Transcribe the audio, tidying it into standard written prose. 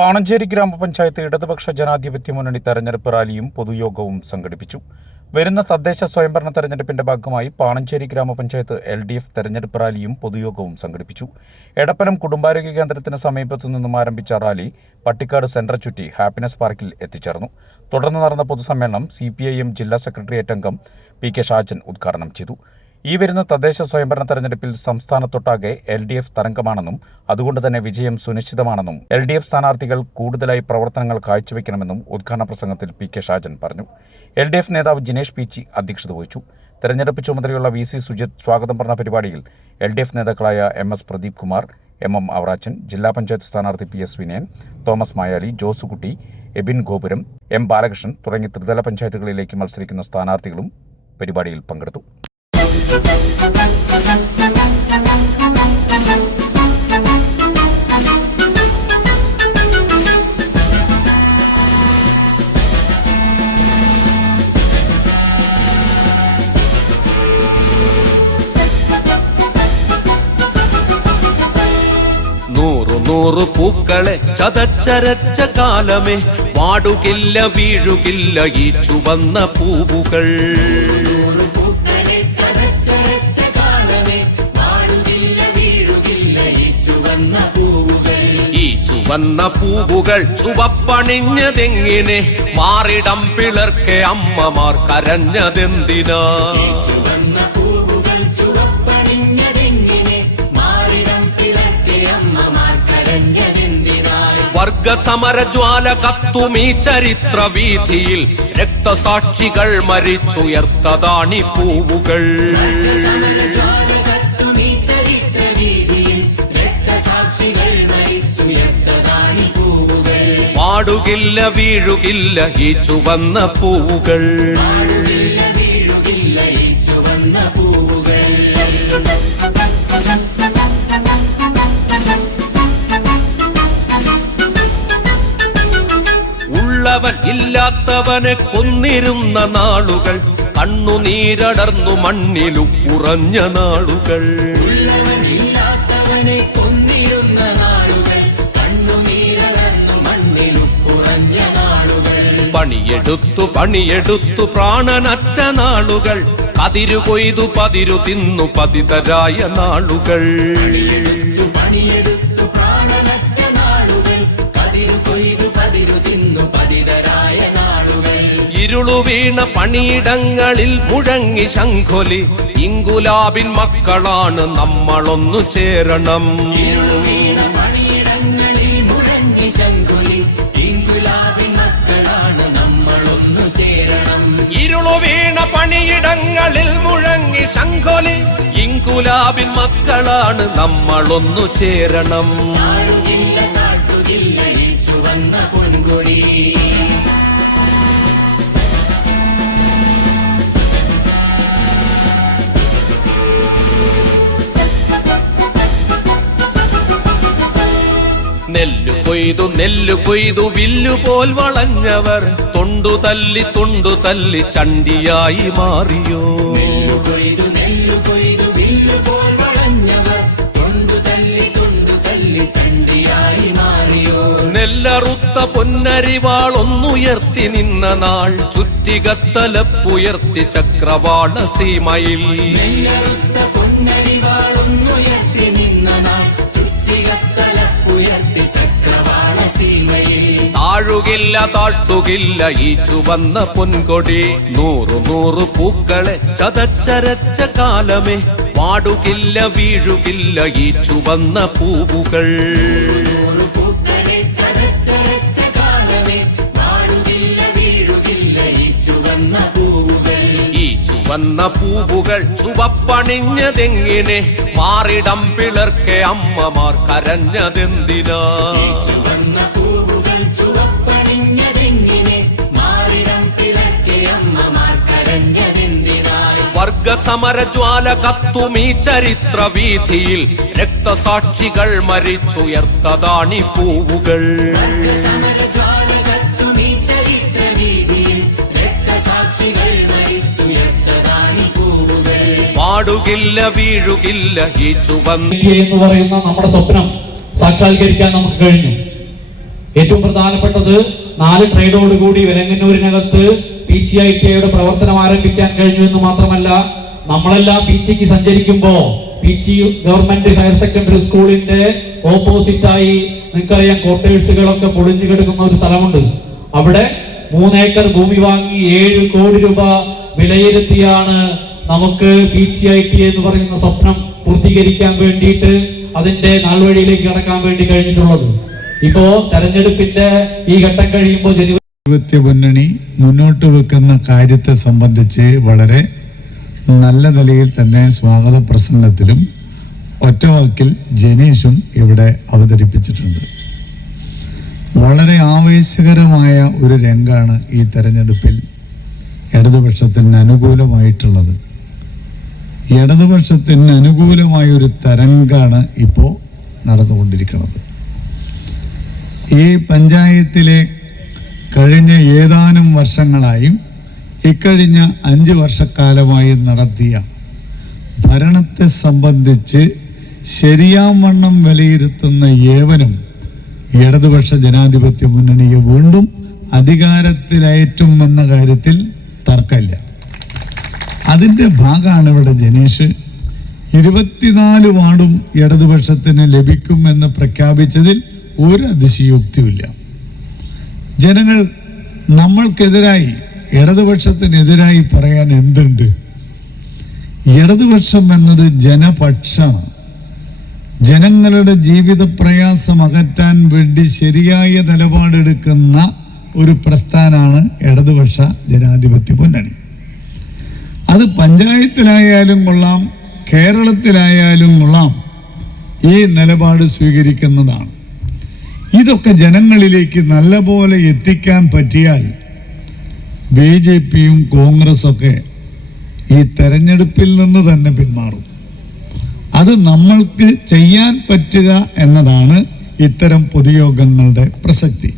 പാണഞ്ചേരി ഗ്രാമപഞ്ചായത്ത് ഇടതുപക്ഷ ജനാധിപത്യ മുന്നണി തെരഞ്ഞെടുപ്പ് റാലിയും പൊതുയോഗവും സംഘടിപ്പിച്ചു. വരുന്ന തദ്ദേശ സ്വയംഭരണ തെരഞ്ഞെടുപ്പിന്റെ ഭാഗമായി പാണഞ്ചേരി ഗ്രാമപഞ്ചായത്ത് LDF തെരഞ്ഞെടുപ്പ് റാലിയും പൊതുയോഗവും സംഘടിപ്പിച്ചു. എടപ്പലം കുടുംബാരോഗ്യ കേന്ദ്രത്തിന് സമീപത്തു നിന്നും ആരംഭിച്ച റാലി പട്ടിക്കാട് സെന്റർ ചുറ്റി ഹാപ്പിനെസ് പാർക്കിൽ എത്തിച്ചേർന്നു. തുടർന്ന് നടന്ന പൊതുസമ്മേളനം CPIM ജില്ലാ സെക്രട്ടേറിയറ്റ് അംഗം PK ഷാജൻ ഉദ്ഘാടനം ചെയ്തു. ഈ വരുന്ന തദ്ദേശ സ്വയംഭരണ തെരഞ്ഞെടുപ്പിൽ സംസ്ഥാനത്തൊട്ടാകെ LDF തരംഗമാണെന്നും അതുകൊണ്ട് തന്നെ വിജയം സുനിശ്ചിതമാണെന്നും LDF സ്ഥാനാർത്ഥികൾ കൂടുതലായി പ്രവർത്തനങ്ങൾ കാഴ്ചവെക്കണമെന്നും ഉദ്ഘാടന പ്രസംഗത്തിൽ PK ഷാജൻ പറഞ്ഞു. LDF നേതാവ് ജിനേഷ് PC അധ്യക്ഷത വഹിച്ചു. തെരഞ്ഞെടുപ്പ് ചുമതലയുള്ള VC സുജിത് സ്വാഗതം പറഞ്ഞ പരിപാടിയിൽ LDF നേതാക്കളായ MS പ്രദീപ് കുമാർ, MM അവറാച്ചൻ, ജില്ലാ പഞ്ചായത്ത് സ്ഥാനാർത്ഥി PS വിനയൻ, തോമസ് മായാലി, ജോസുകുട്ടി, എബിൻ ഗോപുരം, M ബാലകൃഷ്ണൻ തുടങ്ങി ത്രിതല പഞ്ചായത്തുകളിലേക്ക് മത്സരിക്കുന്ന സ്ഥാനാർത്ഥികളും പരിപാടിയിൽ പങ്കെടുത്തു. നൂറു പൂക്കളെ ചതച്ചരച്ച കാലമേ, വാടുകില്ല വീഴുകില്ല ഈ ചുവന്ന പൂവുകൾ. ഈ ചുവന്ന പൂവുകൾ ചുവപ്പണിഞ്ഞതെങ്ങിനെ, മാറിടം പിളർക്കെ അമ്മമാർ കരഞ്ഞതെന്തിനാ? വർഗസമരജ്വാല കത്തുമീ ചരിത്ര വീഥിയിൽ, രക്തസാക്ഷികൾ മരിച്ചുയർത്തതാണി പൂവുകൾ. വാടുകില്ല വീഴുകില്ല ഈ ചുവന്ന പൂവുകൾ. ഉള്ളവൻ ഇല്ലാത്തവനെ കൊന്നിരുന്ന നാളുകൾ, കണ്ണുനീരടർന്നു മണ്ണിലു കുറഞ്ഞ നാളുകൾ. പണിയെടുത്തു പ്രാണനറ്റ നാളുകൾ, കതിരു കൊയ്തു പതിരു തിന്നു പതിതരായ നാളുകൾ. ഇരുളു വീണ പണിയിടങ്ങളിൽ മുഴങ്ങി ശംഖൊലി, ഇങ്കുലാബിൻ മക്കളാണ് നമ്മളൊന്നു ചേരണം. ഇരുളു വീണ പണിയിടങ്ങളിൽ മുഴങ്ങി ശംഖൊലി, ഇങ്കുലാബിൻ മക്കളാണ് നമ്മളൊന്നു ചേരണം. നെല്ലു കൊയ്തു വില്ലുപോൽ വളഞ്ഞവർ, തൊണ്ടു തല്ലി ചണ്ടിയായി മാറിയോ? നെല്ലറുത്ത പൊന്നരിവാളൊന്നുയർത്തി നിന്ന നാൾ, ചുറ്റികത്തലപ്പുയർത്തി ചക്രവാള സീമയിൽ. താഴുകില്ല താഴ്ത്തുകില്ല ഈ ചുവന്ന പൊൻകൊടി. നൂറു പൂക്കളെ ചതച്ചരച്ച കാലമേ, വാടുകില്ല വീഴുകില്ല ഈ ചുവന്ന പൂവുകൾ. ഈ ചുവന്ന പൂവുകൾ ചുവപ്പണിഞ്ഞതെങ്ങിനെ, മാറിടം പിളർക്കെ അമ്മമാർ കരഞ്ഞതെന്തിനാ? വർഗസമരജ്വാല കത്തുമീ ചരിത്ര വീഥിയിൽ, രക്തസാക്ഷികൾ മരിച്ചുയർത്തതാണി പൂവുകൾ. വാടുകില്ല വീഴുകില്ല ഈ ചുവന്ന എന്ന് പറയുന്ന നമ്മുടെ സ്വപ്നം സാക്ഷാത്കരിക്കാൻ നമുക്ക് കഴിഞ്ഞു. ഏറ്റവും പ്രധാനപ്പെട്ടത് 4 ട്രേഡോടുകൂടി വെലങ്ങന്നൂരിനകത്ത് PGITയുടെ പ്രവർത്തനം ആരംഭിക്കാൻ കഴിഞ്ഞു എന്ന് മാത്രമല്ല, നമ്മളെല്ലാം PGക്ക് സഞ്ചരിക്കുമ്പോൾ PG ഗവൺമെന്റ് ഹയർ സെക്കൻഡറി സ്കൂളിന്റെ ഓപ്പോസിറ്റായി നിങ്ങൾക്കറിയാം ക്വാർട്ടേഴ്സുകളൊക്കെ പൊളിഞ്ഞു കിടക്കുന്ന ഒരു സ്ഥലമുണ്ട്. അവിടെ 3 ഏക്കർ ഭൂമി വാങ്ങി 7 കോടി രൂപ വിലയിരുത്തിയാണ് നമുക്ക് PGIT എന്ന് പറയുന്ന സ്വപ്നം പൂർത്തീകരിക്കാൻ വേണ്ടിയിട്ട് അതിന്റെ നാൾവഴിയിലേക്ക് കടക്കാൻ വേണ്ടി കഴിഞ്ഞിട്ടുള്ളത്. ഇപ്പോ തെരഞ്ഞെടുപ്പിന്റെ ഈ ഘട്ടം കഴിയുമ്പോൾ ജനാധിപത്യ മുന്നണി മുന്നോട്ട് വെക്കുന്ന കാര്യത്തെ സംബന്ധിച്ച് വളരെ നല്ല നിലയിൽ തന്നെ സ്വാഗത പ്രസംഗത്തിലും ഒറ്റവാക്കിൽ ജനീഷും ഇവിടെ അവതരിപ്പിച്ചിട്ടുണ്ട്. വളരെ ആവേശകരമായ ഒരു രംഗാണ് ഈ തെരഞ്ഞെടുപ്പിൽ ഇടതുപക്ഷത്തിന് അനുകൂലമായിട്ടുള്ളത്. ഇടതുപക്ഷത്തിന് അനുകൂലമായ ഒരു തരംഗാണ് ഇപ്പോൾ നടന്നുകൊണ്ടിരിക്കുന്നത്. ഈ പഞ്ചായത്തിലെ കഴിഞ്ഞ ഏതാനും വർഷങ്ങളായും ഇക്കഴിഞ്ഞ 5 വർഷക്കാലമായി നടത്തിയ ഭരണത്തെ സംബന്ധിച്ച് ശരിയാവണ്ണം വിലയിരുത്തുന്ന ഏവനും ഇടതുപക്ഷ ജനാധിപത്യ മുന്നണിയെ വീണ്ടും അധികാരത്തിലയറ്റും എന്ന കാര്യത്തിൽ തർക്കമില്ല. അതിൻ്റെ ഭാഗമാണ് ഇവിടെ ജനീഷ് 24 വാർഡും ഇടതുപക്ഷത്തിന് ലഭിക്കുമെന്ന് പ്രഖ്യാപിച്ചതിൽ ഒരു അതിശയോക്തിയുമില്ല. ജനങ്ങൾ നമ്മൾക്കെതിരായി ഇടതുപക്ഷത്തിനെതിരായി പറയാൻ എന്തുണ്ട്? ഇടതുപക്ഷം എന്നത് ജനപക്ഷമാണ്. ജനങ്ങളുടെ ജീവിത പ്രയാസം അകറ്റാൻ വേണ്ടി ശരിയായ നിലപാടെടുക്കുന്ന ഒരു പ്രസ്ഥാനമാണ് ഇടതുപക്ഷ ജനാധിപത്യ മുന്നണി. അത് പഞ്ചായത്തിലായാലും കൊള്ളാം, കേരളത്തിലായാലും കൊള്ളാം, ഈ നിലപാട് സ്വീകരിക്കുന്നതാണ്. ഇതൊക്കെ ജനങ്ങളിലേക്ക് നല്ലപോലെ എത്തിക്കാൻ പറ്റിയാൽ BJPയും കോൺഗ്രസൊക്കെ ഈ തെരഞ്ഞെടുപ്പിൽ നിന്ന് തന്നെ പിന്മാറും. അത് നമ്മൾക്ക് ചെയ്യാൻ പറ്റുക എന്നതാണ് ഇത്തരം പൊതുയോഗങ്ങളുടെ പ്രസക്തി.